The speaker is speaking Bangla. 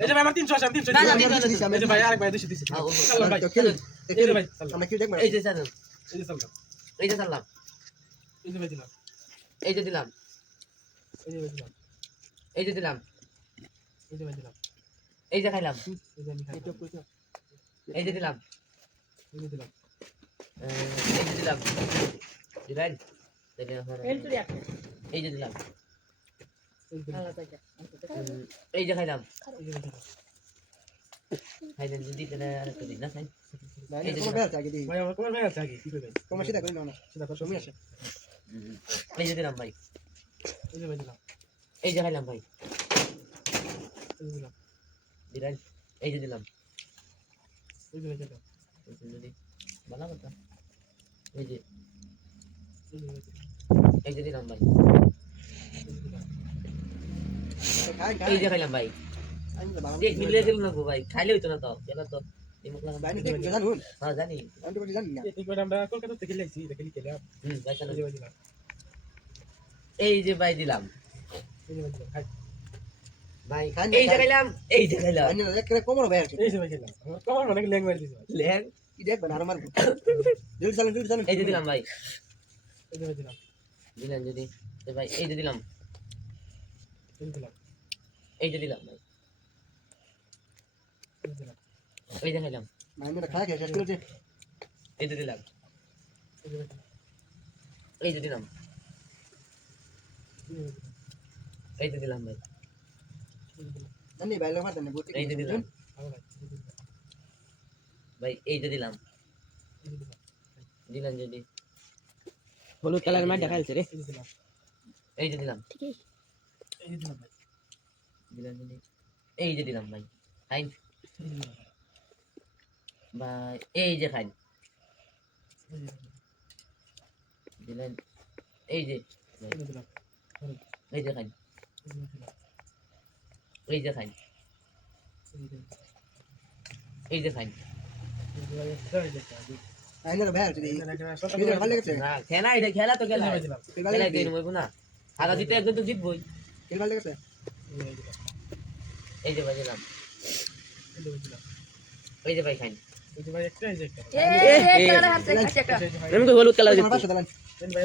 এই যে ভাই আমার 300 আছে 300 না, না, এই যে ভাই আরেক ভাই 200 দিছি সাল্লাম ভাই এই যে ভাই সাল্লাম আমরা কি দেখব এই যে সালাম এই যে সাল্লাম এই যে সালাম এই যে ভাই দিলাম এই যে দিলাম এই যে ভাই দিলাম এই যে দিলাম এই যে ভাই দিলাম এই যে খাইলাম এই যে আমি খাই এই যে দিলাম এই যে দিলাম এই যে দিলাম দিলেন এই যে দিলাম এই যে দিলাম এই যে খাইলাম এই যে দিলাম খাইলেন যদি তাহলে আরেকটা দিন না খাই ভাই কোন বেল আগে দি ভাই আমার কোন ভাই আছে আগে কি কই ভাই তোমার সিধা করি না সেটা তো সময় আছে এই যে দিলাম ভাই এই যে ভাই দিলাম এই যে খাইলাম ভাই এই যে দিলাম দিলেন এই যে দিলাম এই যে ভাই দিলাম যদি ভালো কথা এই যে এই যে ভাই দিলাম এই যে দিলাম ভাই এই যে দিলাম খাই এই যে খাইলাম ভাই আমি তো বাবা দেখ মিলে দিল না গো ভাই খাইলে হইতো না তো এটা তো দিমক লাগা ভাই নি জানুন হ্যাঁ জানি আমি তো জানি না এই করে আমরা কলকাতা থেকে লাইছি দেখে লিখে লাম ভাই চলো এই যে ভাই দিলাম এই যে ভাই দিলাম এই যে ভাই দিলাম খাই ভাই খাই না, এই যে খাই। খাইলাম এই যে খাইলাম আমি না দেখে কোমর ভাই আছে এই যে ভাই দিলাম আমার কমর অনেক ল্যাং মারি দিছে লেন কি দেখবে না আর মারবো জলদি চালান এই যে দিলাম ভাই এই যে ভাই দিলাম দিলেন যদি তো ভাই এই যে দিলাম এই যে দিলাম এই যে দিলাম ভাই এই যে দিলাম এই যে খাইলাম আমি না খাই শেষ করেছে এই যে দিলাম এই যে ভাই দিলাম এই যে দিলাম এই যে দিলাম ভাই জানি ভাই লোক মারতে না বুঝতে এই যে দিলাম ভাই ভাই এই যে দিলাম এই যে দিলাম দিলেন যদি হলুদ কালার মাছ দেখাইছে রে এই যে দিলাম এই যে দিলাম এই যে দিলাম ভাই দিলেন যদি এই যে দিলাম ভাই খাইন এই যে দিলাম ভাই এই যে খাইন দিলেন এই যে এই যে দিলাম এই যে খাইন এই যে দিলাম এই যে খাইন এই যে এই যে খাইন আমি না ভাই আছে দিলাম এই ভালো লাগছে না খেলা এটা খেলা তো খেলা এই যে দিলাম খেলা দিন হইব না আগা জিতে একজন তো জিতবই এই ভালো লাগছে এই যে ভাই দিলাম এই যে দিলাম এই যে ভাই খাইন এই যে ভাই একটা এই যে একটা আমি তো হলুদ কালার আমার পাশে দাঁড়ান এই ভাই